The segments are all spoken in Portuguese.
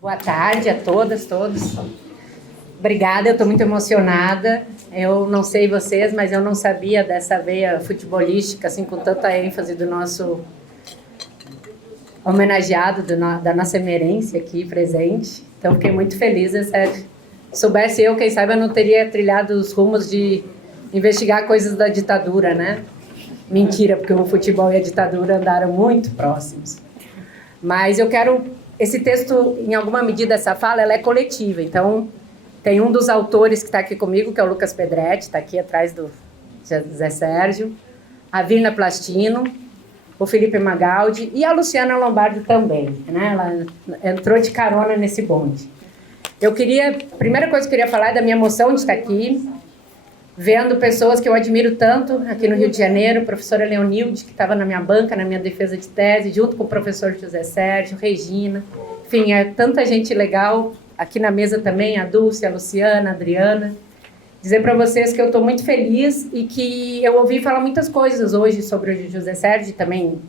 Boa tarde a todas, todos. Obrigada, eu estou muito emocionada. Eu não sei vocês, mas eu não sabia dessa veia futebolística, assim, com tanta ênfase do nosso homenageado, da nossa emerência aqui presente. Então, fiquei muito feliz. Se soubesse eu, quem sabe eu não teria trilhado os rumos de investigar coisas da ditadura, né? Mentira, porque o futebol e a ditadura andaram muito próximos. Mas eu quero... Esse texto, em alguma medida, essa fala, ela é coletiva. Então, tem um dos autores que está aqui comigo, que é o Lucas Pedretti, está aqui atrás do José Sérgio, a Virna Plastino, o Felipe Magaldi e a Luciana Lombardi também, né? Ela entrou de carona nesse bonde. A primeira coisa que eu queria falar é da minha emoção de estar aqui, vendo pessoas que eu admiro tanto aqui no Rio de Janeiro, a professora Leonilde, que estava na minha banca, na minha defesa de tese, junto com o professor José Sérgio, Regina, enfim, é tanta gente legal, aqui na mesa também, a Dulce, a Luciana, a Adriana. Dizer para vocês que eu estou muito feliz e que eu ouvi falar muitas coisas hoje sobre o José Sérgio, também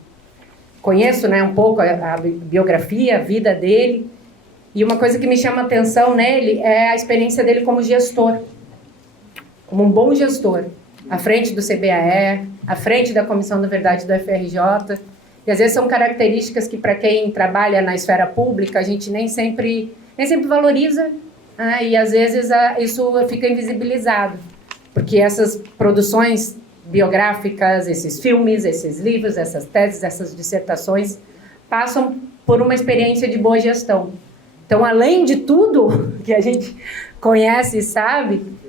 conheço, né, um pouco a biografia, a vida dele, e uma coisa que me chama a atenção nele é a experiência dele como gestor, como um bom gestor, à frente do CBAE, à frente da Comissão da Verdade do FRJ, e às vezes são características que para quem trabalha na esfera pública a gente nem sempre valoriza, né? E às vezes isso fica invisibilizado, porque essas produções biográficas, esses filmes, esses livros, essas teses, essas dissertações passam por uma experiência de boa gestão. Então, além de tudo que a gente conhece e sabe,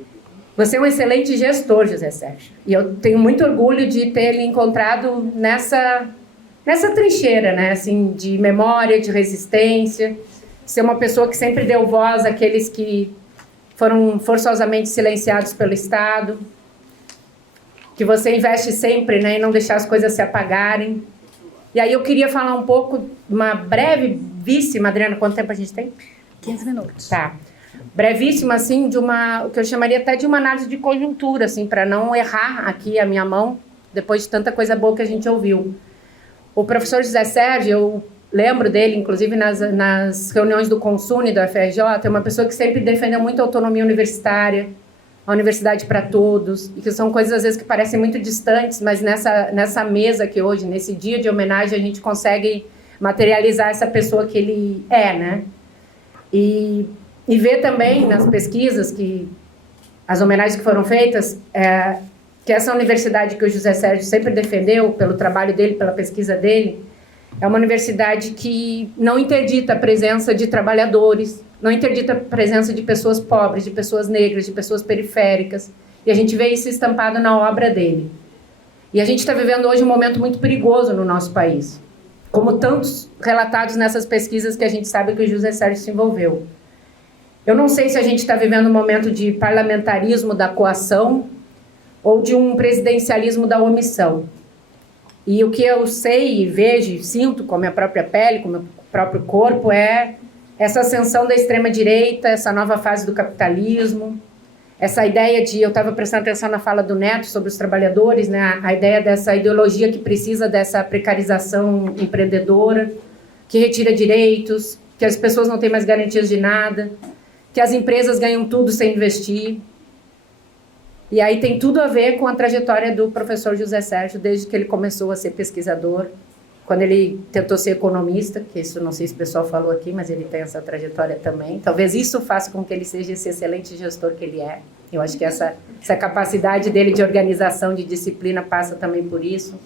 você é um excelente gestor, José Sérgio. E eu tenho muito orgulho de ter lhe encontrado nessa trincheira, né? Assim, de memória, de resistência, ser uma pessoa que sempre deu voz àqueles que foram forçosamente silenciados pelo Estado, que você investe sempre, né, em não deixar as coisas se apagarem. E aí eu queria falar um pouco, uma brevíssima, Adriana, quanto tempo a gente tem? 15 minutos. Tá. Brevíssima, assim, o que eu chamaria até de uma análise de conjuntura, assim, para não errar aqui a minha mão, depois de tanta coisa boa que a gente ouviu. O professor José Sérgio, eu lembro dele, inclusive nas reuniões do Consune, do FRJ, é uma pessoa que sempre defendeu muito a autonomia universitária, a universidade para todos, e que são coisas, às vezes, que parecem muito distantes, mas nessa mesa aqui hoje, nesse dia de homenagem, a gente consegue materializar essa pessoa que ele é, né? E ver também nas pesquisas, as homenagens que foram feitas, que essa universidade que o José Sérgio sempre defendeu, pelo trabalho dele, pela pesquisa dele, é uma universidade que não interdita a presença de trabalhadores, não interdita a presença de pessoas pobres, de pessoas negras, de pessoas periféricas. E a gente vê isso estampado na obra dele. E a gente está vivendo hoje um momento muito perigoso no nosso país, como tantos relatados nessas pesquisas que a gente sabe que o José Sérgio se envolveu. Eu não sei se a gente está vivendo um momento de parlamentarismo da coação ou de um presidencialismo da omissão. E o que eu sei e vejo e sinto com a minha própria pele, com o meu próprio corpo, é essa ascensão da extrema-direita, essa nova fase do capitalismo, essa ideia de... Eu estava prestando atenção na fala do Neto sobre os trabalhadores, né? A ideia dessa ideologia que precisa dessa precarização empreendedora, que retira direitos, que as pessoas não têm mais garantias de nada, que as empresas ganham tudo sem investir. E aí tem tudo a ver com a trajetória do professor José Sérgio, desde que ele começou a ser pesquisador, quando ele tentou ser economista, que isso não sei se o pessoal falou aqui, mas ele tem essa trajetória também. Talvez isso faça com que ele seja esse excelente gestor que ele é. Eu acho que essa capacidade dele de organização, de disciplina, passa também por isso.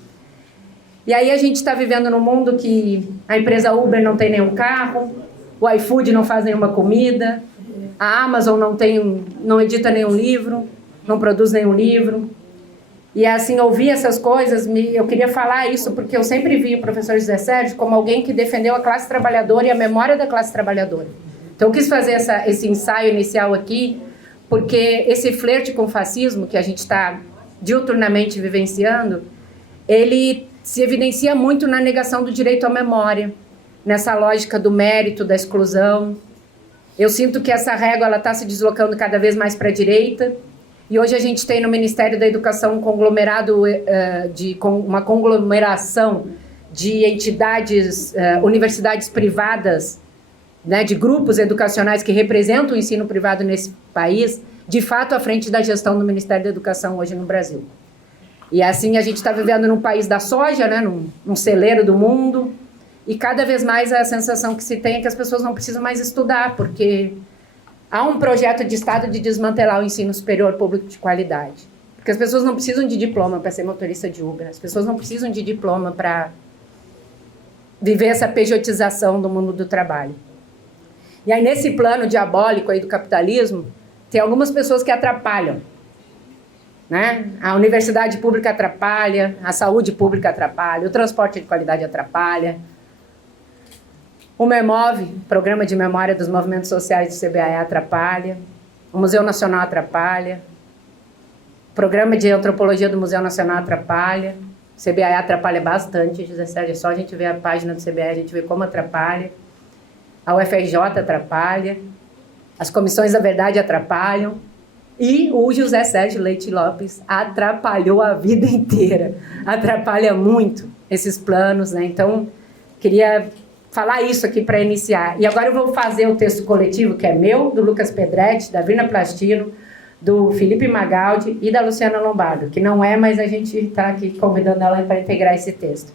E aí a gente está vivendo num mundo que a empresa Uber não tem nenhum carro, o iFood não faz nenhuma comida, a Amazon não edita nenhum livro, não produz nenhum livro. E assim, ouvir essas coisas, eu queria falar isso porque eu sempre vi o professor José Sérgio como alguém que defendeu a classe trabalhadora e a memória da classe trabalhadora. Então eu quis fazer esse ensaio inicial aqui, porque esse flerte com o fascismo que a gente está diuturnamente vivenciando, ele se evidencia muito na negação do direito à memória, nessa lógica do mérito, da exclusão. Eu sinto que essa régua está se deslocando cada vez mais para a direita. E hoje a gente tem no Ministério da Educação um conglomerado, uma conglomeração de entidades, universidades privadas né, de grupos educacionais que representam o ensino privado nesse país, de fato à frente da gestão do Ministério da Educação hoje no Brasil. E assim a gente está vivendo num país da soja, né, num celeiro do mundo, e cada vez mais a sensação que se tem é que as pessoas não precisam mais estudar, porque há um projeto de Estado de desmantelar o ensino superior público de qualidade. Porque as pessoas não precisam de diploma para ser motorista de Uber, as pessoas não precisam de diploma para viver essa pejotização do mundo do trabalho. E aí, nesse plano diabólico aí do capitalismo, tem algumas pessoas que atrapalham, né? A universidade pública atrapalha, a saúde pública atrapalha, o transporte de qualidade atrapalha, o MEMOV, Programa de Memória dos Movimentos Sociais do CBAE, atrapalha, o Museu Nacional atrapalha, o Programa de Antropologia do Museu Nacional atrapalha, o CBAE atrapalha bastante, José Sérgio, é só a gente ver a página do CBAE, a gente vê como atrapalha, a UFRJ atrapalha, as comissões da verdade atrapalham, e o José Sérgio Leite Lopes atrapalhou a vida inteira, atrapalha muito esses planos, né? Então, queria falar isso aqui para iniciar. E agora eu vou fazer o texto coletivo, que é meu, do Lucas Pedretti, da Virna Plastino, do Felipe Magaldi e da Luciana Lombardo, que não é, mas a gente está aqui convidando ela para integrar esse texto.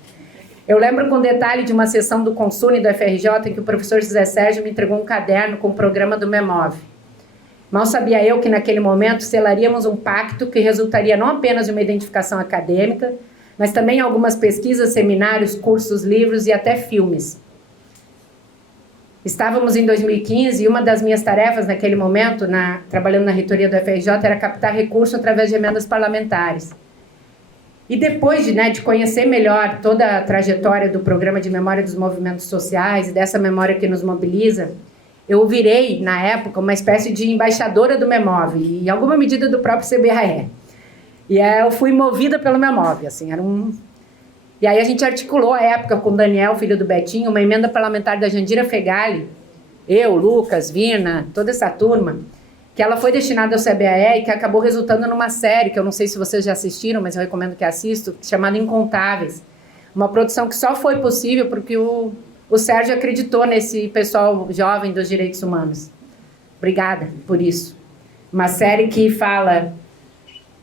Eu lembro com detalhe de uma sessão do Consune do FRJ em que o professor José Sérgio me entregou um caderno com o programa do MEMOV. Mal sabia eu que naquele momento selaríamos um pacto que resultaria não apenas de uma identificação acadêmica, mas também algumas pesquisas, seminários, cursos, livros e até filmes. Estávamos em 2015 e uma das minhas tarefas naquele momento, trabalhando na reitoria do FRJ, era captar recursos através de emendas parlamentares. E depois de conhecer melhor toda a trajetória do Programa de Memória dos Movimentos Sociais e dessa memória que nos mobiliza, eu virei, na época, uma espécie de embaixadora do MEMOV, e em alguma medida do próprio CBAE. E eu fui movida pelo MEMOV, assim, E aí a gente articulou, à época, com o Daniel, filho do Betinho, uma emenda parlamentar da Jandira Fegali, eu, Lucas, Virna, toda essa turma, que ela foi destinada ao CBAE e que acabou resultando numa série, que eu não sei se vocês já assistiram, mas eu recomendo que assistam, chamada Incontáveis. Uma produção que só foi possível porque o Sérgio acreditou nesse pessoal jovem dos direitos humanos. Obrigada por isso. Uma série que fala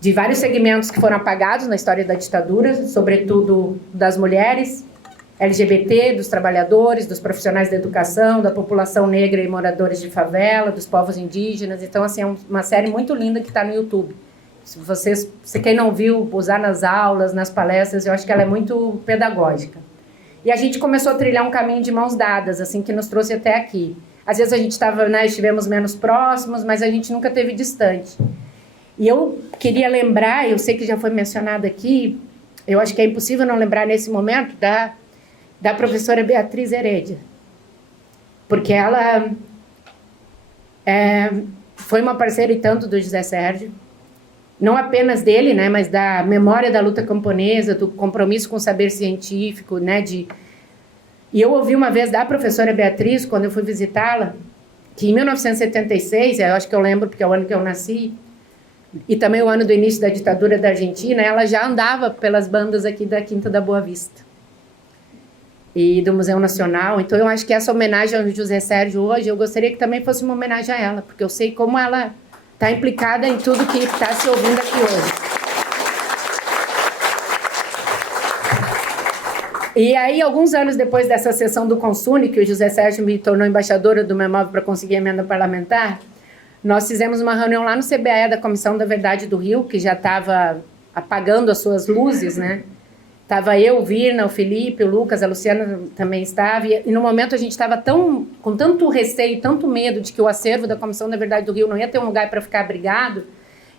de vários segmentos que foram apagados na história da ditadura, sobretudo das mulheres, LGBT, dos trabalhadores, dos profissionais da educação, da população negra e moradores de favela, dos povos indígenas. Então, assim, é uma série muito linda que está no YouTube. Se quem não viu, usar nas aulas, nas palestras, eu acho que ela é muito pedagógica. E a gente começou a trilhar um caminho de mãos dadas, assim, que nos trouxe até aqui. Às vezes a gente estivemos menos próximos, mas a gente nunca esteve distante. E eu queria lembrar, eu sei que já foi mencionado aqui, eu acho que é impossível não lembrar nesse momento da professora Beatriz Heredia, porque ela foi uma parceira e tanto do José Sérgio, não apenas dele, né, mas da memória da luta camponesa, do compromisso com o saber científico, né, E eu ouvi uma vez da professora Beatriz, quando eu fui visitá-la, que em 1976, eu acho que eu lembro porque é o ano que eu nasci, e também o ano do início da ditadura da Argentina, ela já andava pelas bandas aqui da Quinta da Boa Vista e do Museu Nacional. Então eu acho que essa homenagem ao José Sérgio hoje, eu gostaria que também fosse uma homenagem a ela, porque eu sei como ela está implicada em tudo que está se ouvindo aqui hoje. E aí, alguns anos depois dessa sessão do Consune, que o José Sérgio me tornou embaixadora do MEMOV para conseguir emenda parlamentar, nós fizemos uma reunião lá no CBAE da Comissão da Verdade do Rio, que já estava apagando as suas luzes, né? Estava eu, o Virna, o Felipe, o Lucas, a Luciana também estava, e no momento a gente estava com tanto receio, tanto medo de que o acervo da Comissão da Verdade do Rio não ia ter um lugar para ficar abrigado,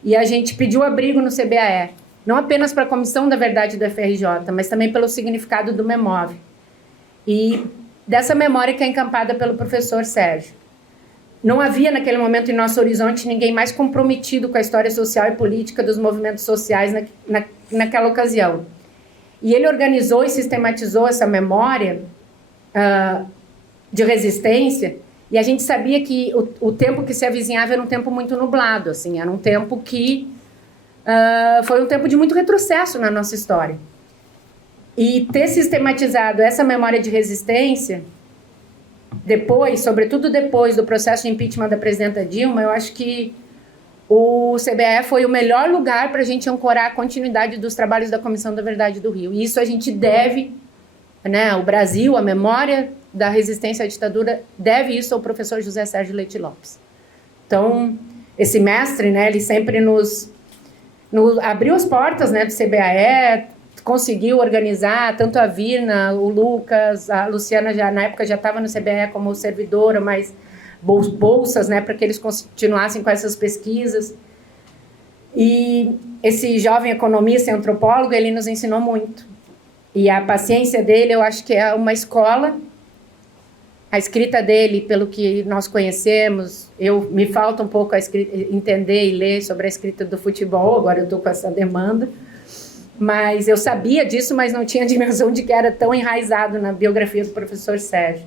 e a gente pediu abrigo no CBAE, não apenas para a Comissão da Verdade do FRJ, mas também pelo significado do MEMOV, e dessa memória que é encampada pelo professor Sérgio. Não havia naquele momento em nosso horizonte ninguém mais comprometido com a história social e política dos movimentos sociais naquela ocasião. E ele organizou e sistematizou essa memória de resistência, e a gente sabia que o tempo que se avizinhava era um tempo muito nublado, assim, era um tempo que foi um tempo de muito retrocesso na nossa história. E ter sistematizado essa memória de resistência depois, sobretudo depois do processo de impeachment da presidenta Dilma, eu acho que o CBAE foi o melhor lugar para a gente ancorar a continuidade dos trabalhos da Comissão da Verdade do Rio. E isso a gente deve, né, o Brasil, a memória da resistência à ditadura, deve isso ao professor José Sérgio Leite Lopes. Então, esse mestre, né, ele sempre nos abriu as portas, né, do CBAE, conseguiu organizar tanto a Virna, o Lucas, a Luciana, já na época já estava no CBAE como servidora, mas bolsas, né, para que eles continuassem com essas pesquisas. E esse jovem economista e antropólogo, ele nos ensinou muito. E a paciência dele, eu acho que é uma escola. A escrita dele, pelo que nós conhecemos, me falta um pouco entender e ler sobre a escrita do futebol, agora eu estou com essa demanda, mas eu sabia disso, mas não tinha dimensão de que era tão enraizado na biografia do professor Sérgio.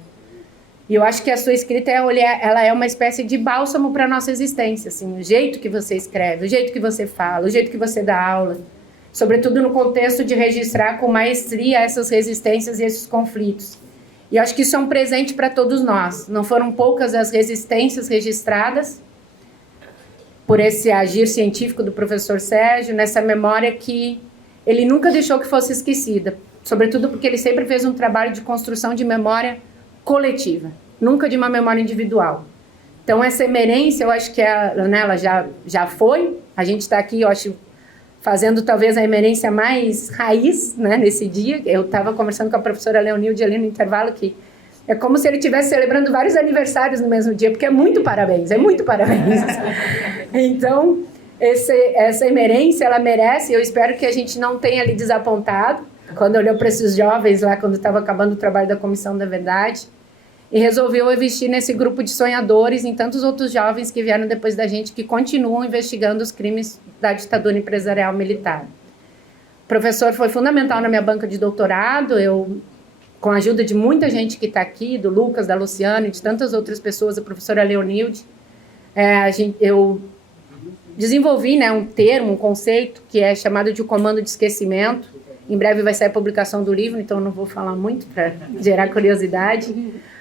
E eu acho que a sua escrita, ela é uma espécie de bálsamo para a nossa existência, assim, o jeito que você escreve, o jeito que você fala, o jeito que você dá aula, sobretudo no contexto de registrar com maestria essas resistências e esses conflitos. E eu acho que isso é um presente para todos nós. Não foram poucas as resistências registradas por esse agir científico do professor Sérgio, nessa memória que ele nunca deixou que fosse esquecida, sobretudo porque ele sempre fez um trabalho de construção de memória coletiva, nunca de uma memória individual. Então, essa emerência, eu acho que ela já foi. A gente está aqui, eu acho, fazendo talvez a emerência mais raiz, né, nesse dia. Eu estava conversando com a professora Leonilde ali no intervalo, que é como se ele estivesse celebrando vários aniversários no mesmo dia, porque é muito parabéns. Então, essa emerência, ela merece, eu espero que a gente não tenha lhe desapontado, quando olhou para esses jovens lá, quando estava acabando o trabalho da Comissão da Verdade, e resolveu investir nesse grupo de sonhadores, em tantos outros jovens que vieram depois da gente, que continuam investigando os crimes da ditadura empresarial militar. O professor foi fundamental na minha banca de doutorado. Eu, com a ajuda de muita gente que está aqui, do Lucas, da Luciana e de tantas outras pessoas, a professora Leonilde, eu desenvolvi, né, um termo, um conceito, que é chamado de comando de esquecimento. Em breve vai sair a publicação do livro, então eu não vou falar muito para gerar curiosidade.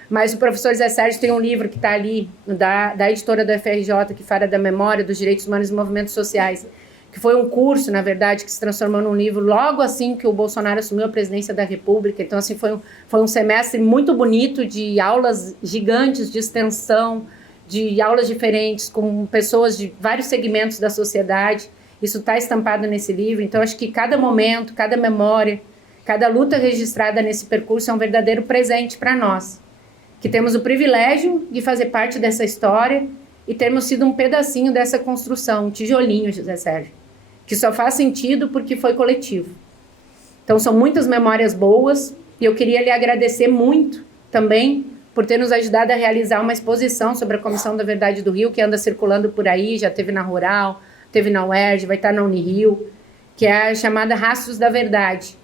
Mas o professor Zé Sérgio tem um livro que está ali, da editora do FRJ, que fala da memória, dos direitos humanos e movimentos sociais, que foi um curso, na verdade, que se transformou num livro logo assim que o Bolsonaro assumiu a presidência da República. Então, assim, foi um semestre muito bonito, de aulas gigantes de extensão, de aulas diferentes, com pessoas de vários segmentos da sociedade. Isso está estampado nesse livro. Então, acho que cada momento, cada memória, cada luta registrada nesse percurso é um verdadeiro presente para nós, que temos o privilégio de fazer parte dessa história e termos sido um pedacinho dessa construção, um tijolinho, José Sérgio, que só faz sentido porque foi coletivo. Então, são muitas memórias boas, e eu queria lhe agradecer muito também por ter nos ajudado a realizar uma exposição sobre a Comissão da Verdade do Rio, que anda circulando por aí, já teve na Rural, teve na UERJ, vai estar na Unirio, que é a chamada Rastros da Verdade,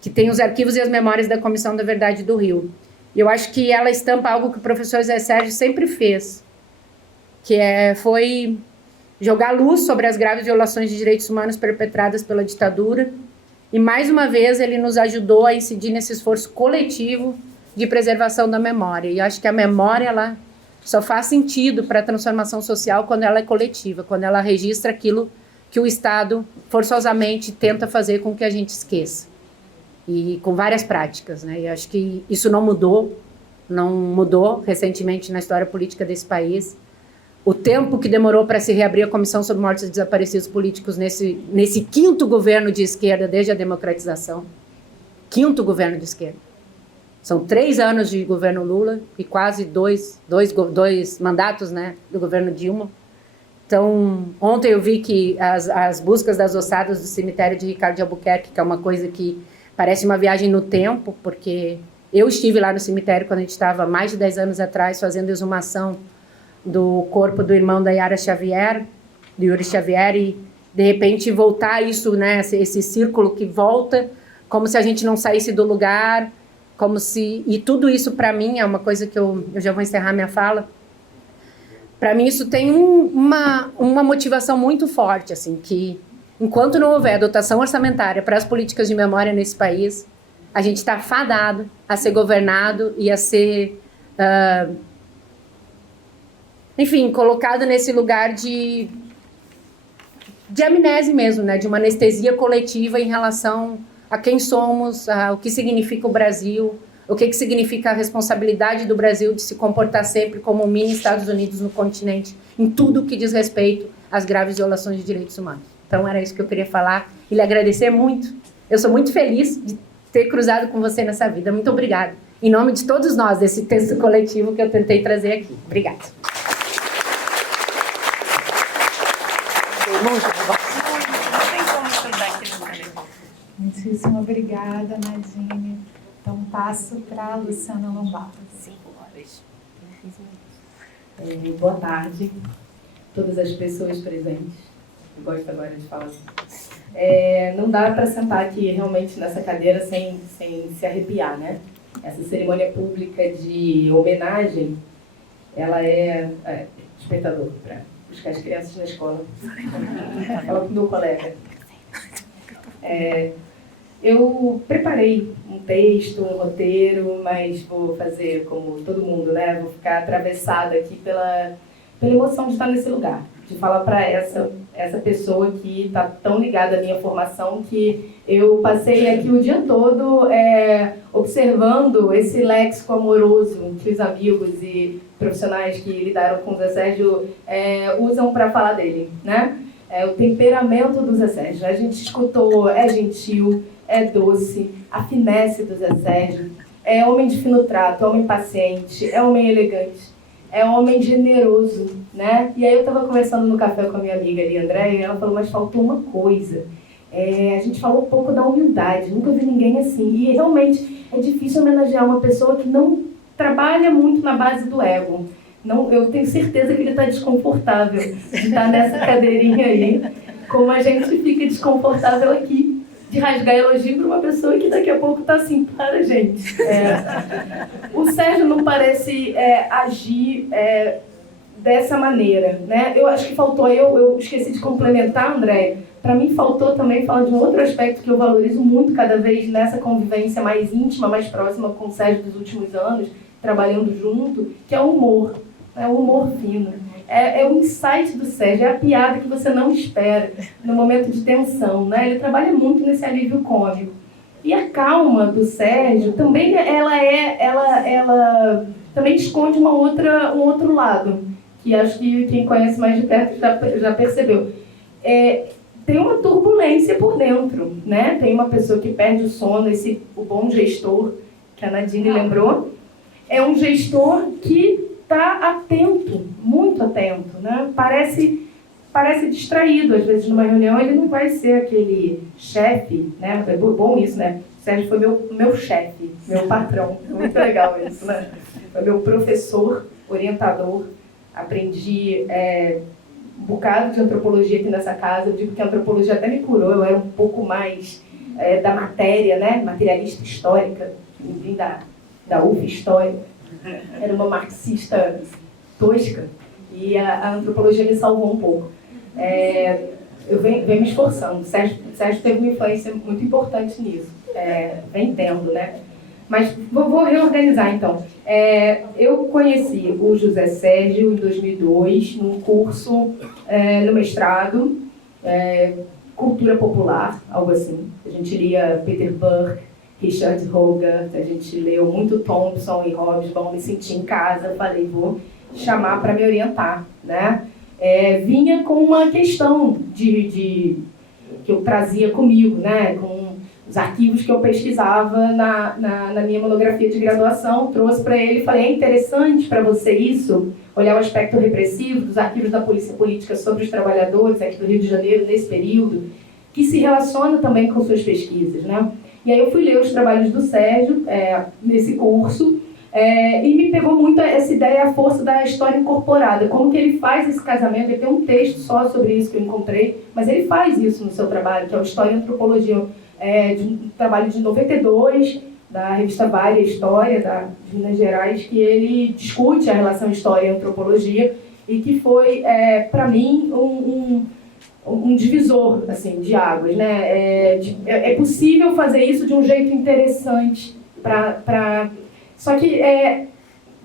que tem os arquivos e as memórias da Comissão da Verdade do Rio. E eu acho que ela estampa algo que o professor Zé Sérgio sempre fez, que foi jogar luz sobre as graves violações de direitos humanos perpetradas pela ditadura, e mais uma vez ele nos ajudou a incidir nesse esforço coletivo de preservação da memória. E eu acho que a memória, ela só faz sentido para a transformação social quando ela é coletiva, quando ela registra aquilo que o Estado forçosamente tenta fazer com que a gente esqueça. E com várias práticas, né? E acho que isso não mudou recentemente na história política desse país. O tempo que demorou para se reabrir a Comissão sobre Mortos e Desaparecidos Políticos nesse quinto governo de esquerda desde a democratização. Quinto governo de esquerda. São 3 anos de governo Lula e quase dois mandatos, né, do governo Dilma. Então, ontem eu vi que as buscas das ossadas do cemitério de Ricardo de Albuquerque, que é uma coisa que parece uma viagem no tempo, porque eu estive lá no cemitério quando a gente estava mais de 10 anos atrás fazendo exumação do corpo do irmão da Yara Xavier, do Yuri Xavier, e de repente voltar isso, né, esse círculo que volta, como se a gente não saísse do lugar, e tudo isso para mim é uma coisa que eu já vou encerrar minha fala. Para mim isso tem uma motivação muito forte, assim, que enquanto não houver dotação orçamentária para as políticas de memória nesse país, a gente está fadado a ser governado e a ser enfim, colocado nesse lugar de amnésia mesmo, né? De uma anestesia coletiva em relação a quem somos, o que significa o Brasil, o que significa a responsabilidade do Brasil de se comportar sempre como um mini Estados Unidos no continente, em tudo que diz respeito às graves violações de direitos humanos. Então, era isso que eu queria falar e lhe agradecer muito. Eu sou muito feliz de ter cruzado com você nessa vida. Muito obrigada. Em nome de todos nós, desse texto coletivo que eu tentei trazer aqui. Obrigada. Muitíssimo obrigada, Nadine. Então, passo para a Luciana Lombardo. 5 horas. Boa tarde, todas as pessoas presentes. Eu gosto agora de falar assim. Não dá para sentar aqui realmente nessa cadeira sem se arrepiar, né? Essa cerimônia pública de homenagem, ela espectador, para buscar as crianças na escola. Fala com o meu colega. Eu preparei um texto, um roteiro, mas vou fazer como todo mundo, né? Vou ficar atravessada aqui pela emoção de estar nesse lugar, de falar para essa pessoa que está tão ligada à minha formação, que eu passei aqui o dia todo observando esse léxico amoroso que os amigos e profissionais que lidaram com o Zé Sérgio usam para falar dele, né? O temperamento do Zé Sérgio. A gente escutou, é gentil, é doce, a finesse do Zé Sérgio, é homem de fino trato, é homem paciente, é homem elegante, é homem generoso, né? E aí eu estava conversando no café com a minha amiga ali, Andréia, e ela falou, mas faltou uma coisa. A gente falou um pouco da humildade, nunca vi ninguém assim. E realmente é difícil homenagear uma pessoa que não trabalha muito na base do ego. Não, eu tenho certeza que ele está desconfortável de estar nessa cadeirinha aí, como a gente fica desconfortável aqui, de rasgar elogio para uma pessoa que daqui a pouco está assim, para gente. O Sérgio não parece agir dessa maneira, né? Eu acho que faltou, eu esqueci de complementar, André, para mim faltou também falar de um outro aspecto que eu valorizo muito cada vez nessa convivência mais íntima, mais próxima com o Sérgio dos últimos anos, trabalhando junto, que é o humor. O humor fino. É o insight do Sérgio, é a piada que você não espera no momento de tensão, né? Ele trabalha muito nesse alívio cômico. E a calma do Sérgio também ela também esconde um outro lado, que acho que quem conhece mais de perto já percebeu. Tem uma turbulência por dentro, né? Tem uma pessoa que perde o sono, o bom gestor, que a Nadine lembrou, é um gestor que está atento, muito atento, né? Parece distraído, às vezes numa reunião ele não vai ser aquele chefe, né? É bom isso, né? O Sérgio foi meu chefe, meu patrão, muito legal isso, né? Foi meu professor, orientador, aprendi um bocado de antropologia aqui nessa casa. Eu digo que a antropologia até me curou, eu era um pouco mais da matéria, né? Materialista histórica, vim da UF História. Era uma marxista tosca e a antropologia me salvou um pouco. Eu venho me esforçando. O Sérgio teve uma influência muito importante nisso. Vem tendo, né? Mas vou reorganizar, então. Eu conheci o José Sérgio em 2002, num curso no mestrado, Cultura Popular, algo assim. A gente lia Peter Burke, Richard Hogarth, a gente leu muito Thompson e Hobsbawm, me senti em casa, falei, vou chamar para me orientar, né? Vinha com uma questão que eu trazia comigo, né? Com os arquivos que eu pesquisava na minha monografia de graduação, trouxe para ele e falei, é interessante para você isso, olhar o aspecto repressivo dos arquivos da Polícia Política sobre os trabalhadores aqui do Rio de Janeiro, nesse período, que se relaciona também com suas pesquisas, né? E aí eu fui ler os trabalhos do Sérgio nesse curso e me pegou muito essa ideia, a força da história incorporada, como que ele faz esse casamento. Ele tem um texto só sobre isso que eu encontrei, mas ele faz isso no seu trabalho, que é o História e Antropologia, de um trabalho de 92, da revista Vária História, de Minas Gerais, que ele discute a relação história e antropologia e que foi, para mim, um divisor assim, de águas, né? É possível fazer isso de um jeito interessante, só que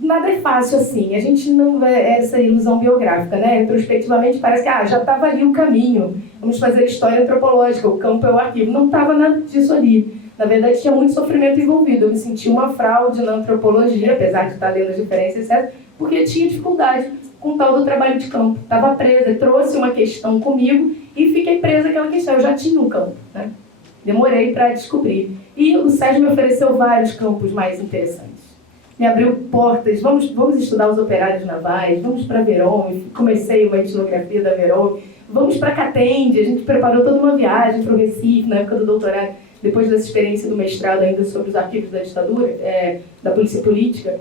nada é fácil assim. A gente não é essa ilusão biográfica, né? Retrospectivamente parece que já estava ali o caminho. Vamos fazer história antropológica, o campo é o arquivo. Não estava nada disso ali. Na verdade, tinha muito sofrimento envolvido. Eu me senti uma fraude na antropologia, apesar de estar lendo as diferenças, etc., porque tinha dificuldade com o tal do trabalho de campo. Estava presa, trouxe uma questão comigo e fiquei presa naquela questão. Eu já tinha um campo, né? Demorei para descobrir. E o Sérgio me ofereceu vários campos mais interessantes. Me abriu portas, vamos estudar os operários navais, vamos para Verón, comecei uma etnografia da Verón, vamos para Catende, a gente preparou toda uma viagem para o Recife, na época do doutorado, depois dessa experiência do mestrado ainda sobre os arquivos da ditadura, da polícia política,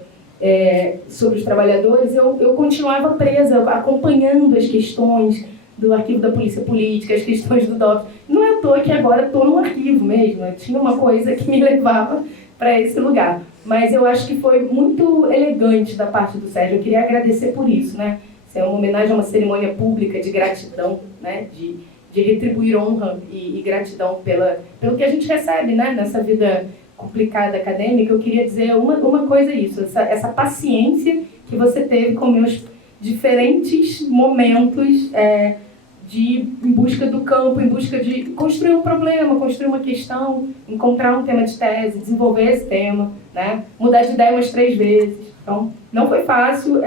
sobre os trabalhadores, eu continuava presa, acompanhando as questões do arquivo da polícia política, as questões do DOPS. Não é à toa que agora estou no arquivo mesmo, tinha uma coisa que me levava para esse lugar. Mas eu acho que foi muito elegante da parte do Sérgio, eu queria agradecer por isso, né? Isso é uma homenagem a uma cerimônia pública de gratidão, né? De retribuir honra e gratidão pelo que a gente recebe, né? Nessa vida complicada acadêmica. Eu queria dizer uma coisa isso, essa paciência que você teve com meus diferentes momentos em busca do campo, em busca de construir um problema, construir uma questão, encontrar um tema de tese, desenvolver esse tema, né? Mudar de ideia umas 3 vezes. Então, não foi fácil,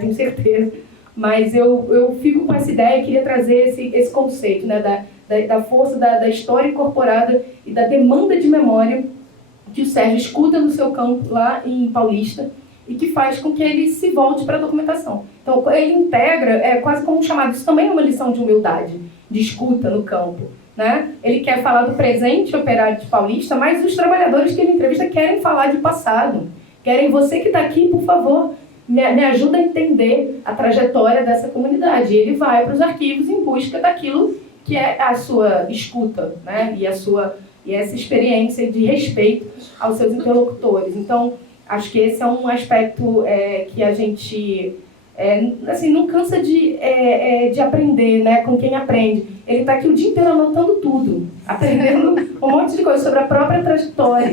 tenho certeza, mas eu fico com essa ideia e queria trazer esse conceito, né? Da força da história incorporada e da demanda de memória que o Sérgio escuta no seu campo lá em Paulista e que faz com que ele se volte para a documentação. Então, ele integra, quase como um chamado, isso também é uma lição de humildade, de escuta no campo, né? Ele quer falar do presente operário de Paulista, mas os trabalhadores que ele entrevista querem falar de passado. Querem, você que está aqui, por favor, me ajuda a entender a trajetória dessa comunidade. E ele vai para os arquivos em busca daquilo que é a sua escuta, né? E essa experiência de respeito aos seus interlocutores. Então, acho que esse é um aspecto que a gente assim, não cansa de aprender, né, com quem aprende. Ele está aqui o dia inteiro anotando tudo, aprendendo um monte de coisa sobre a própria trajetória.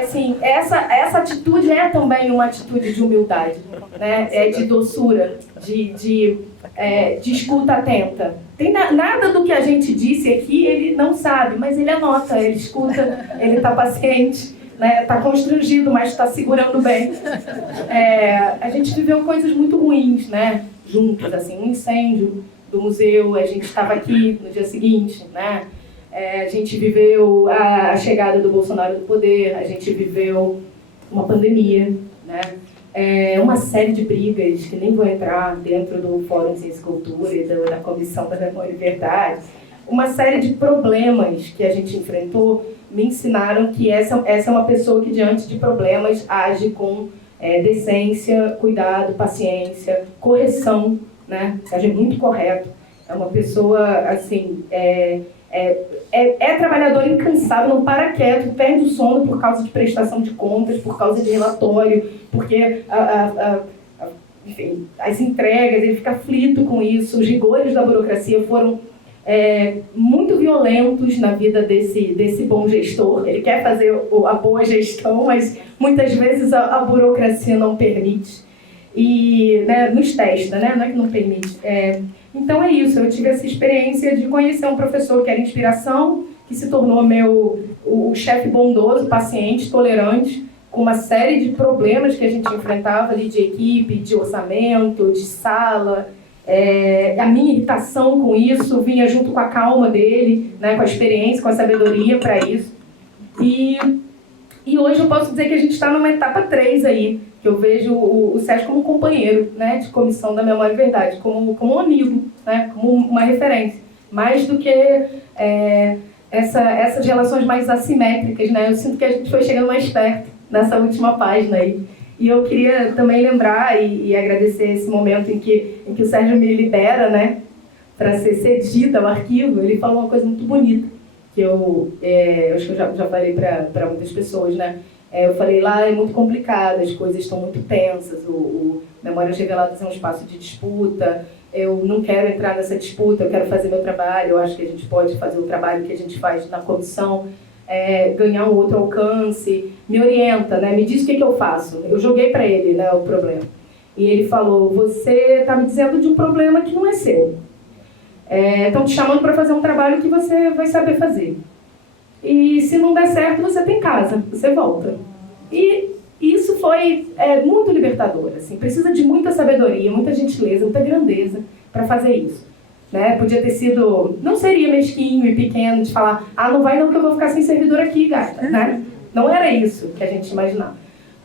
Assim, essa atitude é também uma atitude de humildade, né, de doçura, de escuta atenta. Tem nada do que a gente disse aqui ele não sabe, mas ele anota, ele escuta, ele está paciente. Está constrangido, mas está segurando bem. A gente viveu coisas muito ruins, né? Juntos, assim, um incêndio do museu, a gente estava aqui no dia seguinte, né? A gente viveu a chegada do Bolsonaro do poder, a gente viveu uma pandemia, né? Uma série de brigas que nem vou entrar dentro do Fórum de Ciência e Cultura e da Comissão da Memória e Verdade. Uma série de problemas que a gente enfrentou me ensinaram que essa é uma pessoa que, diante de problemas, age com decência, cuidado, paciência, correção, né? Age muito correto. É uma pessoa, assim, trabalhador incansável, não para quieto, perde o sono por causa de prestação de contas, por causa de relatório, porque enfim, as entregas, ele fica aflito com isso. Os rigores da burocracia foram muito violentos na vida desse bom gestor. Ele quer fazer a boa gestão, mas muitas vezes a burocracia não permite e, né, nos testa, né? Não é que não permite. Então é isso, eu tive essa experiência de conhecer um professor que era inspiração, que se tornou o chefe bondoso, paciente, tolerante, com uma série de problemas que a gente enfrentava ali, de equipe, de orçamento, de sala. A minha irritação com isso vinha junto com a calma dele, né, com a experiência, com a sabedoria para isso. E hoje eu posso dizer que a gente está numa etapa 3 aí, que eu vejo o Sérgio como um companheiro, né, de Comissão da Memória e Verdade, como um amigo, né, como uma referência. Mais do que essas relações mais assimétricas, né? Eu sinto que a gente foi chegando mais perto nessa última página aí. E eu queria também lembrar e agradecer esse momento em que o Sérgio me libera, né, para ser cedida ao arquivo. Ele falou uma coisa muito bonita, que eu acho que eu já falei para muitas pessoas, né? Eu falei lá, é muito complicado, as coisas estão muito tensas, o Memórias Reveladas é um espaço de disputa, eu não quero entrar nessa disputa, eu quero fazer meu trabalho, eu acho que a gente pode fazer o trabalho que a gente faz na comissão, ganhar um outro alcance, me orienta, né? Me diz o que eu faço. Eu joguei para ele, né, o problema. E ele falou, você está me dizendo de um problema que não é seu. Estão te chamando para fazer um trabalho que você vai saber fazer. E se não der certo, você tem casa, você volta. E isso foi muito libertador. Assim, precisa de muita sabedoria, muita gentileza, muita grandeza para fazer isso. Né? Podia ter sido... Não seria mesquinho e pequeno de falar não vai não que eu vou ficar sem servidor aqui, gata. Né? Não era isso que a gente imaginava.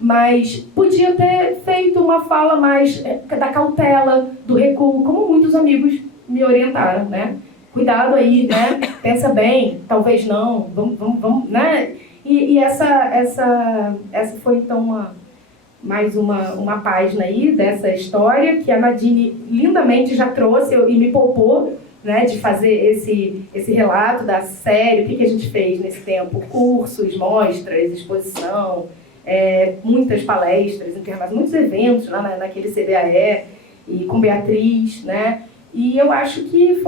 Mas podia ter feito uma fala mais da cautela, do recuo, como muitos amigos me orientaram, né? Cuidado aí, né? Pensa bem, talvez não, vamos, né? E essa foi então mais uma página aí dessa história que a Nadine lindamente já trouxe e me poupou, né, de fazer esse relato da série, o que a gente fez nesse tempo, cursos, mostras, exposição, muitas palestras internacionais, muitos eventos lá naquele CBAE e com Beatriz, né? E eu acho que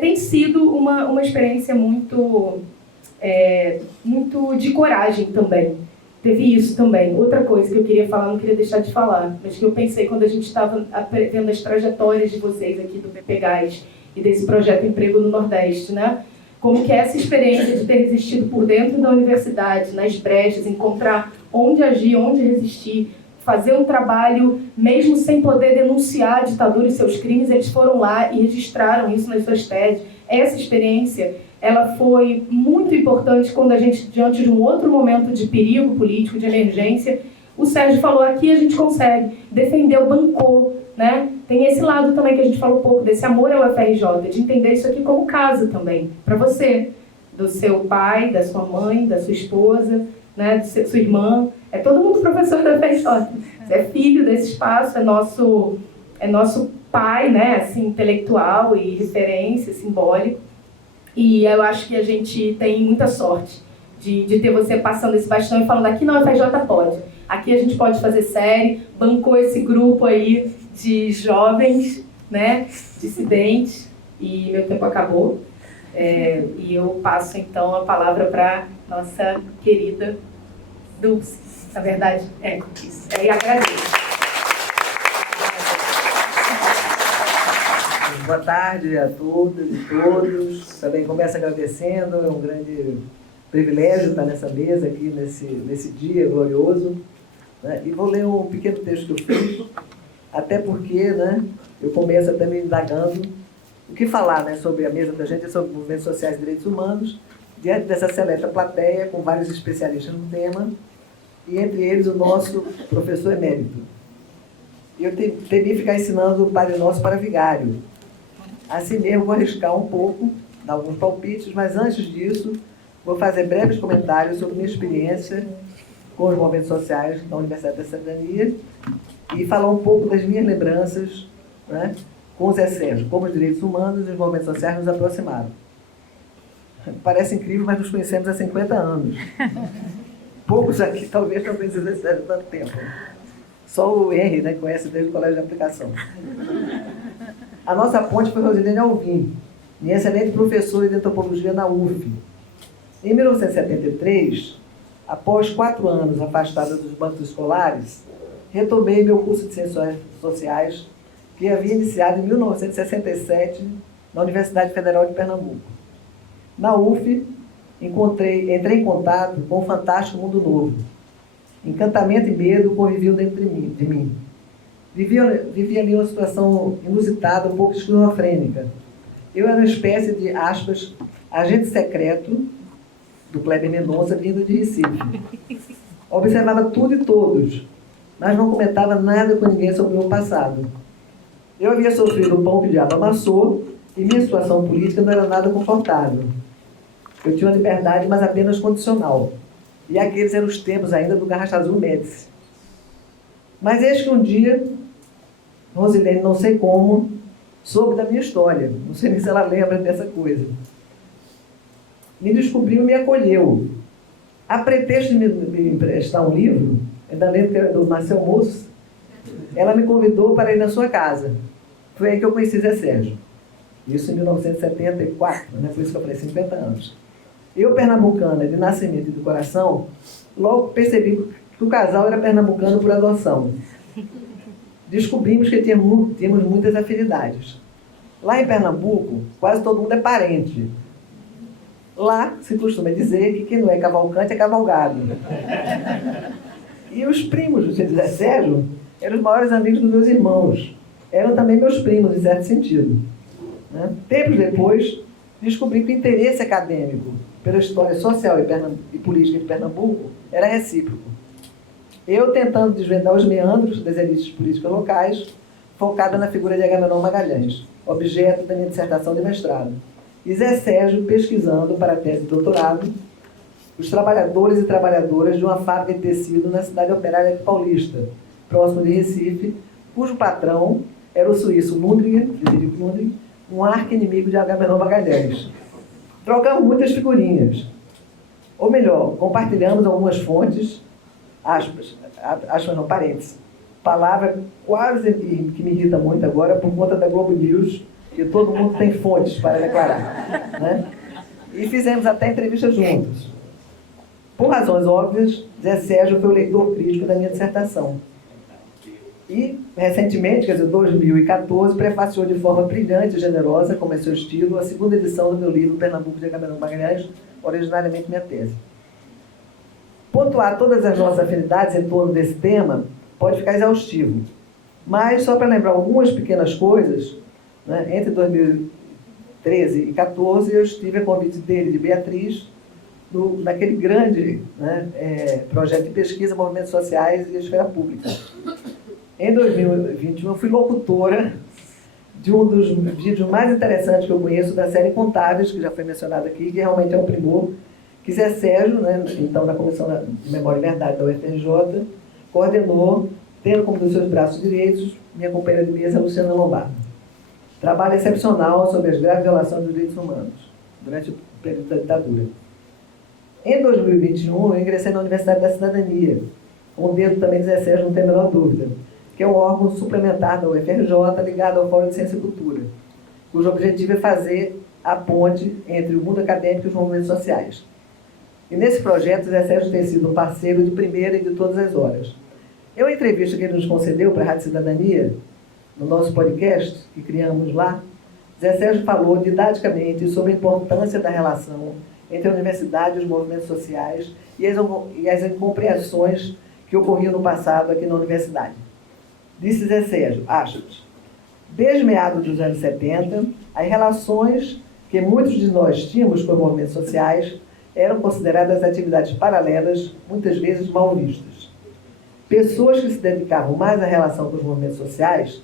tem sido uma experiência muito de coragem também. Teve isso também. Outra coisa que eu queria falar, não queria deixar de falar, mas que eu pensei quando a gente estava vendo as trajetórias de vocês aqui do PPGás e desse projeto Emprego no Nordeste, né? Como que essa experiência de ter resistido por dentro da universidade, nas brechas, encontrar onde agir, onde resistir, fazer um trabalho, mesmo sem poder denunciar a ditadura e seus crimes, eles foram lá e registraram isso nas suas teses. Essa experiência, ela foi muito importante quando a gente, diante de um outro momento de perigo político, de emergência, o Sérgio falou, aqui a gente consegue, defendeu, bancou, né? Tem esse lado também que a gente falou um pouco, desse amor ao FRJ, de entender isso aqui como casa também, para você, do seu pai, da sua mãe, da sua esposa, né, de sua irmã, todo mundo professor da FRJ. Você é filho desse espaço, é nosso pai, né, assim, intelectual e referência, simbólico. E eu acho que a gente tem muita sorte de ter você passando esse bastão e falando, aqui não, a FRJ pode. Aqui a gente pode fazer série, bancou esse grupo aí de jovens, né, dissidentes, e meu tempo acabou. E eu passo, então, a palavra para nossa querida Dulce. Na verdade, isso. E agradeço. Boa tarde a todas e todos. Também começo agradecendo, é um grande privilégio estar nessa mesa aqui, nesse dia glorioso. Né? E vou ler um pequeno texto que eu fiz, até porque, né, eu começo até me indagando o que falar, né, sobre a mesa da gente, sobre movimentos sociais e direitos humanos, diante dessa seleta plateia, com vários especialistas no tema, e entre eles o nosso professor emérito. E eu teria que ficar ensinando o Padre Nosso para vigário. Assim mesmo, vou arriscar um pouco, dar alguns palpites, mas antes disso, vou fazer breves comentários sobre minha experiência com os movimentos sociais da Universidade da Cidadania e falar um pouco das minhas lembranças, né, com o Zé Sérgio, como os direitos humanos e os movimentos sociais nos aproximaram. Parece incrível, mas nos conhecemos há 50 anos. Poucos aqui talvez não conheçam o Zé Sérgio há tanto tempo. Só o Henry, né, conhece desde o colégio de aplicação. A nossa ponte foi Rosilene Alvim, minha excelente professora de antropologia na UF. Em 1973, após 4 anos afastada dos bancos escolares, retomei meu curso de Ciências Sociais, que havia iniciado em 1967 na Universidade Federal de Pernambuco. Na UF, entrei em contato com o fantástico mundo novo. Encantamento e medo conviviam dentro de mim. Vivia ali uma situação inusitada, um pouco esquizofrênica. Eu era uma espécie de, aspas, agente secreto do Kleber Mendonça vindo de Recife. Observava tudo e todos, mas não comentava nada com ninguém sobre o meu passado. Eu havia sofrido o pão que o diabo amassou e minha situação política não era nada confortável. Eu tinha uma liberdade, mas apenas condicional. E aqueles eram os tempos ainda do Garracha Azul Médici. Mas eis que um dia, Rosilene, não sei como, soube da minha história. Não sei nem se ela lembra dessa coisa. Me descobriu e me acolheu. A pretexto de me emprestar um livro, ainda lembro que era do Marcel Moço, ela me convidou para ir na sua casa. Foi aí que eu conheci Zé Sérgio. Isso em 1974, né? Por isso que eu falei 50 anos. Eu, pernambucana de nascimento e do coração, logo percebi que o casal era pernambucano por adoção. Descobrimos que tínhamos muitas afinidades. Lá em Pernambuco, quase todo mundo é parente. Lá se costuma dizer que quem não é cavalcante é cavalgado. E os primos do José Sérgio eram os maiores amigos dos meus irmãos. Eram também meus primos, em certo sentido. Né? Tempos depois, descobri que o interesse acadêmico pela história social e política de Pernambuco era recíproco. Eu tentando desvendar os meandros das elites políticas locais, focada na figura de Agamenon Magalhães, objeto da minha dissertação de mestrado. E Zé Sérgio pesquisando para a tese de doutorado os trabalhadores e trabalhadoras de uma fábrica de tecido na cidade operária de Paulista, próximo de Recife, cujo patrão era o suíço Frederico Ludwig, um arqui-inimigo de Agamenon Magalhães. Trocamos muitas figurinhas. Ou melhor, compartilhamos algumas fontes, aspas não, parênteses. Palavra quase que me irrita muito agora por conta da Globo News, que todo mundo tem fontes para declarar. Né? E fizemos até entrevistas juntos. Por razões óbvias, Zé Sérgio foi o leitor crítico da minha dissertação. E, recentemente, quer dizer, 2014, prefaciou de forma brilhante e generosa, como é seu estilo, a segunda edição do meu livro Pernambuco de Agamenon Magalhães, originariamente minha tese. Pontuar todas as nossas afinidades em torno desse tema pode ficar exaustivo. Mas, só para lembrar algumas pequenas coisas, né, entre 2013 e 2014, eu estive a convite dele, de Beatriz, naquele grande projeto de pesquisa, movimentos sociais e esfera pública. Em 2021, eu fui locutora de um dos vídeos mais interessantes que eu conheço da série Contáveis, que já foi mencionado aqui, que realmente é um primor, que Zé Sérgio, né, então na Comissão de Memória e Verdade da UFRJ, coordenou, tendo como dos seus braços direitos minha companheira de mesa, Luciana Lombardo. Trabalho excepcional sobre as graves violações dos direitos humanos, durante o período da ditadura. Em 2021, eu ingressei na Universidade da Cidadania, onde também de Zé Sérgio não tem a menor dúvida, que é um órgão suplementar da UFRJ ligado ao Fórum de Ciência e Cultura, cujo objetivo é fazer a ponte entre o mundo acadêmico e os movimentos sociais. E nesse projeto, Zé Sérgio tem sido um parceiro de primeira e de todas as horas. Em uma entrevista que ele nos concedeu para a Rádio Cidadania, no nosso podcast, que criamos lá, Zé Sérgio falou didaticamente sobre a importância da relação entre a universidade e os movimentos sociais e as incompreensões que ocorriam no passado aqui na universidade. Disse Zé Sérgio, aspas, desde meados dos anos 70, as relações que muitos de nós tínhamos com os movimentos sociais eram consideradas atividades paralelas, muitas vezes mal vistas. Pessoas que se dedicavam mais à relação com os movimentos sociais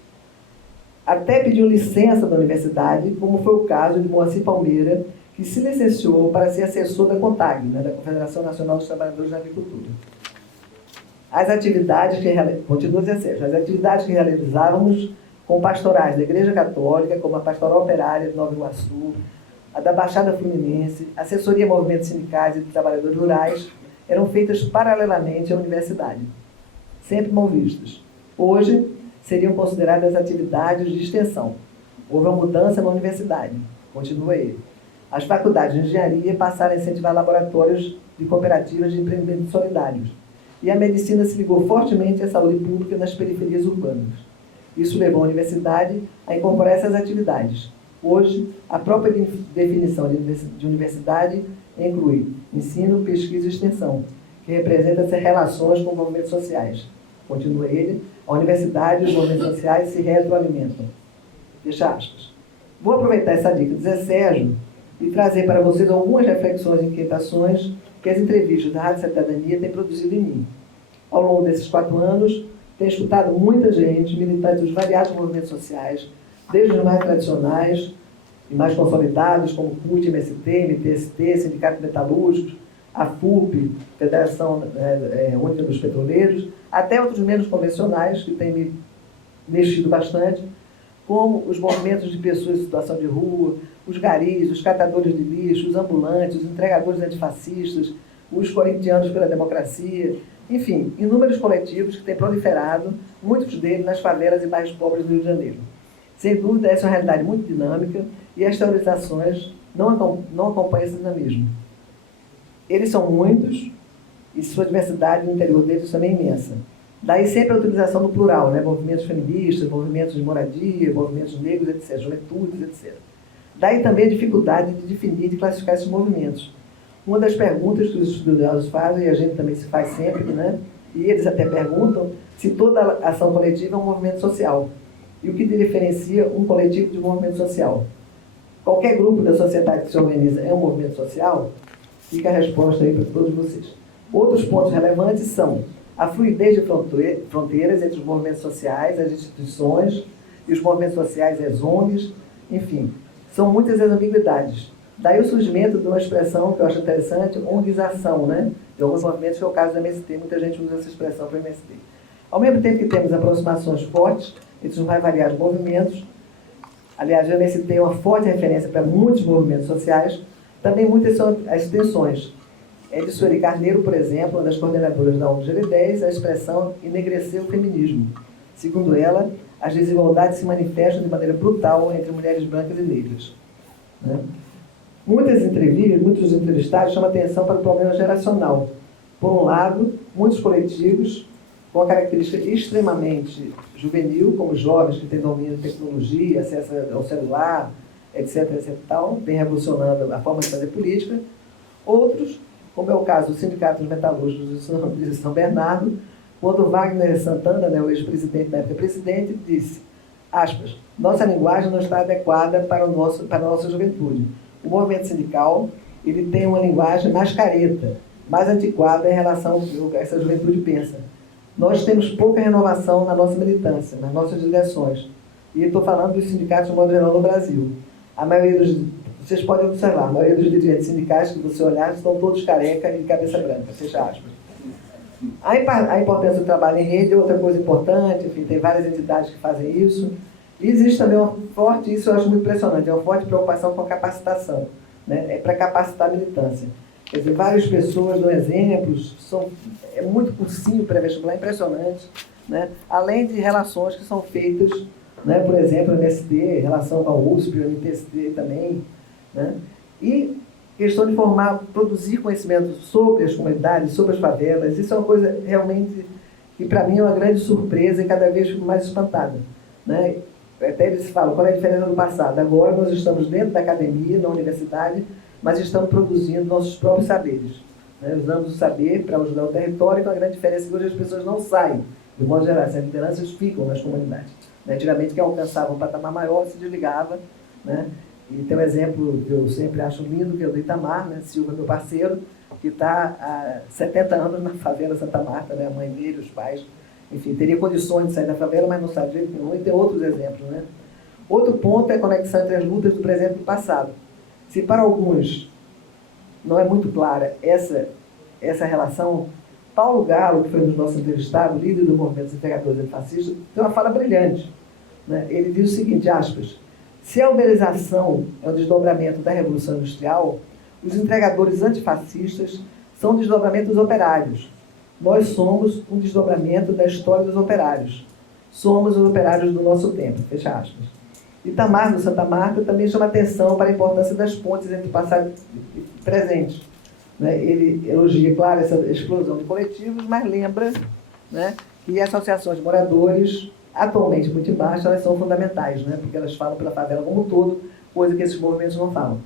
até pediam licença da universidade, como foi o caso de Moacir Palmeira, que se licenciou para ser assessor da CONTAG, né, da Confederação Nacional dos Trabalhadores da Agricultura. As atividades que realizávamos com pastorais da Igreja Católica, como a Pastoral Operária de Nova Iguaçu, a da Baixada Fluminense, assessoria a movimentos sindicais e de trabalhadores rurais, eram feitas paralelamente à universidade, sempre mal vistas. Hoje, seriam consideradas atividades de extensão. Houve uma mudança na universidade, continua ele. As faculdades de engenharia passaram a incentivar laboratórios de cooperativas de empreendimentos solidários. E a medicina se ligou fortemente à saúde pública nas periferias urbanas. Isso levou a universidade a incorporar essas atividades. Hoje, a própria definição de universidade inclui ensino, pesquisa e extensão, que representa essas relações com movimentos sociais. Continua ele, a universidade e os movimentos sociais se retroalimentam. Fecha aspas. Vou aproveitar essa dica de Zé Sérgio e trazer para vocês algumas reflexões e inquietações que as entrevistas da Rádio Cidadania têm produzido em mim. Ao longo desses 4 anos, tenho escutado muita gente, militante dos variados movimentos sociais, desde os mais tradicionais e mais consolidados, como CUT, MST, MTST, Sindicato Metalúrgicos, a FUP, Federação Única dos Petroleiros, até outros menos convencionais, que têm me mexido bastante, como os movimentos de pessoas em situação de rua, os garis, os catadores de lixo, os ambulantes, os entregadores antifascistas, os corintianos pela democracia, enfim, inúmeros coletivos que têm proliferado, muitos deles nas favelas e bairros pobres do Rio de Janeiro. Sem dúvida, essa é uma realidade muito dinâmica e as teorizações não acompanham esse dinamismo. Eles são muitos e sua diversidade no interior deles também é imensa. Daí sempre a utilização do plural, né? Movimentos feministas, movimentos de moradia, movimentos negros, etc., juventudes, etc. Daí também a dificuldade de definir e de classificar esses movimentos. Uma das perguntas que os estudiosos fazem, e a gente também se faz sempre, né? E eles até perguntam se toda ação coletiva é um movimento social. E o que diferencia um coletivo de um movimento social? Qualquer grupo da sociedade que se organiza é um movimento social? Fica a resposta aí para todos vocês. Outros pontos relevantes são a fluidez de fronteiras entre os movimentos sociais, as instituições e os movimentos sociais e as ONGs, enfim, são muitas as ambiguidades. Daí o surgimento de uma expressão que eu acho interessante, onguização, né? De alguns movimentos, que é o caso do MST, muita gente usa essa expressão para o MST. Ao mesmo tempo que temos aproximações fortes entre os mais variados movimentos, aliás, o MST tem uma forte referência para muitos movimentos sociais, também muitas são as tensões. É de Sueli Carneiro, por exemplo, uma das coordenadoras da ONG GL10, a expressão enegrecer o feminismo. Segundo ela, as desigualdades se manifestam de maneira brutal entre mulheres brancas e negras. Né? Muitos entrevistados chamam atenção para o problema geracional. Por um lado, muitos coletivos com a característica extremamente juvenil, como jovens que têm domínio de tecnologia, acesso ao celular, etc., etc., tal, vem revolucionando a forma de fazer política. Outros, como é o caso do Sindicato dos Metalúrgicos de São Bernardo, quando Wagner Santana, né, o ex-presidente da época presidente, disse, aspas, nossa linguagem não está adequada para a nossa juventude. O movimento sindical ele tem uma linguagem mais careta, mais antiquada em relação ao que essa juventude pensa. Nós temos pouca renovação na nossa militância, nas nossas direções. E estou falando dos sindicatos de modo geral no Brasil. A maioria vocês podem observar, a maioria dos dirigentes sindicais que você olhar estão todos careca e de cabeça branca, fecha aspas. A importância do trabalho em rede é outra coisa importante, enfim, tem várias entidades que fazem isso. E existe também uma forte, isso eu acho muito impressionante, é uma forte preocupação com a capacitação, né? É para capacitar a militância. Quer dizer, várias pessoas dão exemplos, é muito cursinho pré-vestibular, impressionante, né? Além de relações que são feitas, né? Por exemplo, no MST, relação com a USP, o MTST também, né? E questão de produzir conhecimento sobre as comunidades, sobre as favelas, isso é uma coisa realmente que para mim é uma grande surpresa e cada vez fico mais espantada, né? Até eles falam, qual é a diferença do passado? Agora nós estamos dentro da academia, na universidade, mas estamos produzindo nossos próprios saberes. Né? Usamos o saber para ajudar o território, então a grande diferença é que hoje as pessoas não saem, de modo geral, as lideranças ficam nas comunidades. Né? Antigamente, quem alcançava um patamar maior se desligava, né? E tem um exemplo que eu sempre acho lindo, que é o do Itamar, né? Silva, meu parceiro, que está há 70 anos na favela Santa Marta, né? A mãe dele, os pais, enfim, teria condições de sair da favela, mas não sai de jeito nenhum, e tem outros exemplos, né? Outro ponto é a conexão entre as lutas do presente e do passado. Se para alguns não é muito clara essa relação, Paulo Galo, que foi um dos nossos entrevistados, líder do movimento Integradores Antifascistas, tem uma fala brilhante, né? Ele diz o seguinte, aspas, se a uberização é um desdobramento da Revolução Industrial, os entregadores antifascistas são um desdobramento dos operários. Nós somos um desdobramento da história dos operários. Somos os operários do nosso tempo, fecha aspas. Itamar, do Santa Marta, também chama atenção para a importância das pontes entre o passado e o presente. Né? Ele elogia, claro, essa explosão de coletivos, mas lembra, né, que associações de moradores, atualmente muito embaixo, elas são fundamentais, né, porque elas falam pela favela como um todo, coisa que esses movimentos não falam.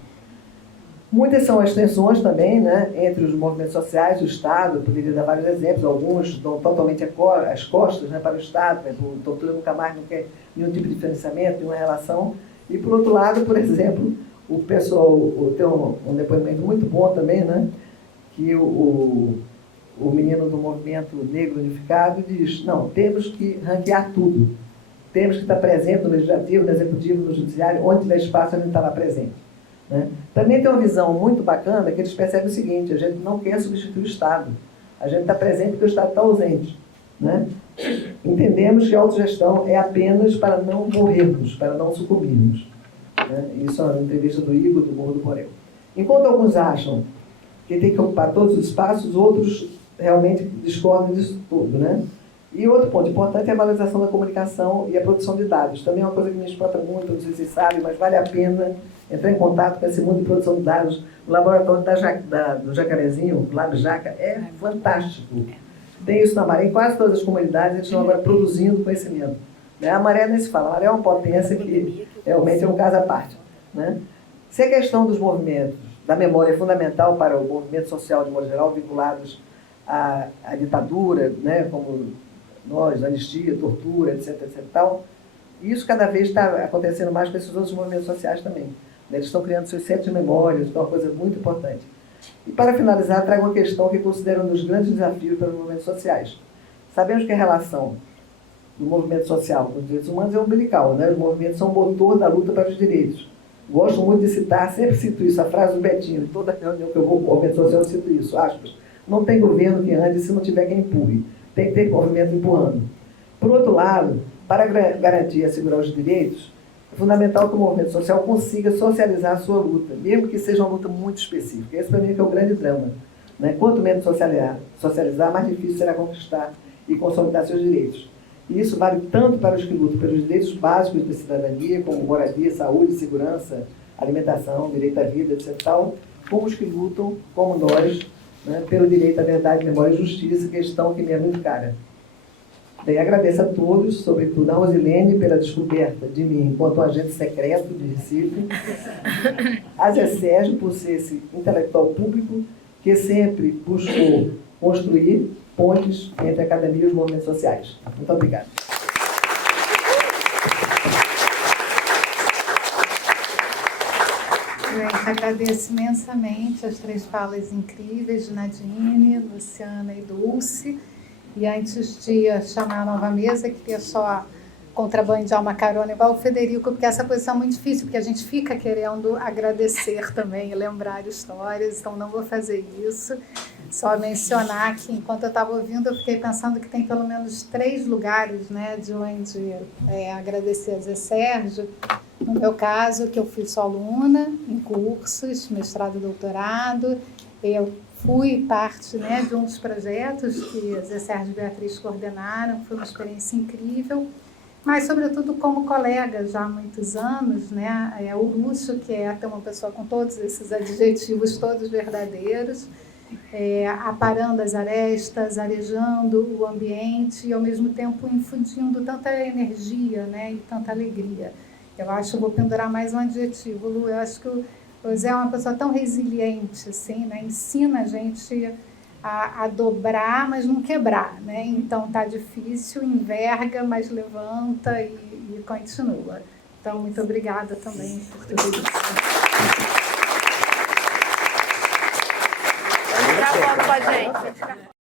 Muitas são as tensões também, né, entre os movimentos sociais e o Estado. Eu poderia dar vários exemplos, alguns dão totalmente as costas, né, para o Estado, o Tortura nunca mais não quer nenhum tipo de financiamento, nenhuma relação. E, por outro lado, por exemplo, o pessoal tem um depoimento muito bom também, né, que o menino do Movimento Negro Unificado diz, não, temos que ranquear tudo. Temos que estar presente no Legislativo, no Executivo, no Judiciário, onde tiver espaço a gente está lá presente. Né? Também tem uma visão muito bacana que eles percebem o seguinte, a gente não quer substituir o Estado. A gente está presente porque o Estado está ausente. Né? Entendemos que a autogestão é apenas para não morrermos, para não sucumbirmos. Né? Isso é uma entrevista do Igor, do Morro do Borel. Enquanto alguns acham que tem que ocupar todos os espaços, outros realmente discordam disso tudo. Né? E outro ponto importante é a valorização da comunicação e a produção de dados. Também é uma coisa que me espanta muito, não sei se vocês sabem, mas vale a pena entrar em contato com esse mundo de produção de dados. O laboratório do Jacarezinho, o Lab Jaca, é fantástico. Tem isso na Maré, em quase todas as comunidades, eles estão agora produzindo conhecimento. A Maré nem se fala, a Maré é uma potência que realmente é um caso à parte. Né? Se a questão dos movimentos, da memória é fundamental para o movimento social de modo geral, vinculados à ditadura, né, como nós, anistia, tortura, etc, etc tal, isso cada vez está acontecendo mais com esses outros movimentos sociais também. Eles estão criando seus centros de memórias, então é uma coisa muito importante. E para finalizar, trago uma questão que considero um dos grandes desafios para os movimentos sociais. Sabemos que a relação do movimento social com os direitos humanos é umbilical, né? Os movimentos são o motor da luta para os direitos. Gosto muito de citar, sempre cito isso, a frase do Betinho, em toda reunião que eu vou com o movimento social eu cito isso, aspas, não tem governo que ande se não tiver quem empurre, tem que ter movimento empurrando. Por outro lado, para garantir e assegurar os direitos, é fundamental que o movimento social consiga socializar a sua luta, mesmo que seja uma luta muito específica. Esse, para mim, é o grande drama. Né? Quanto menos socializar, mais difícil será conquistar e consolidar seus direitos. E isso vale tanto para os que lutam pelos direitos básicos da cidadania, como moradia, saúde, segurança, alimentação, direito à vida, etc., tal, como os que lutam, como nós, né, pelo direito à verdade, memória e justiça, questão que me é muito cara. Bem, agradeço a todos, sobretudo a Rosilene, pela descoberta de mim enquanto um agente secreto de Recife, a Zé Sérgio, por ser esse intelectual público que sempre buscou construir pontes entre a academia e os movimentos sociais. Muito obrigado. Agradeço imensamente as 3 falas incríveis de Nadine, Luciana e Dulce. E antes de chamar a nova mesa, queria só contrabandear uma carona igual o Federico, porque essa posição é muito difícil, porque a gente fica querendo agradecer também e lembrar histórias, então não vou fazer isso. Só mencionar que, enquanto eu estava ouvindo, eu fiquei pensando que tem pelo menos 3 lugares, né, de onde agradecer a Zé Sérgio. No meu caso, que eu fui só aluna em cursos, mestrado e doutorado, eu fui parte, né, de um dos projetos que Zé Sérgio e Beatriz coordenaram, foi uma experiência incrível, mas, sobretudo, como colega já há muitos anos, né, o luxo que é ter uma pessoa com todos esses adjetivos, todos verdadeiros, aparando as arestas, arejando o ambiente e, ao mesmo tempo, infundindo tanta energia, né, e tanta alegria. Eu acho que eu vou pendurar mais um adjetivo, Lu, eu acho que o Zé é uma pessoa tão resiliente, assim, né? Ensina a gente a dobrar, mas não quebrar, né? Então tá difícil, enverga, mas levanta e continua. Então, muito obrigada também por tudo isso. Gravando com a gente.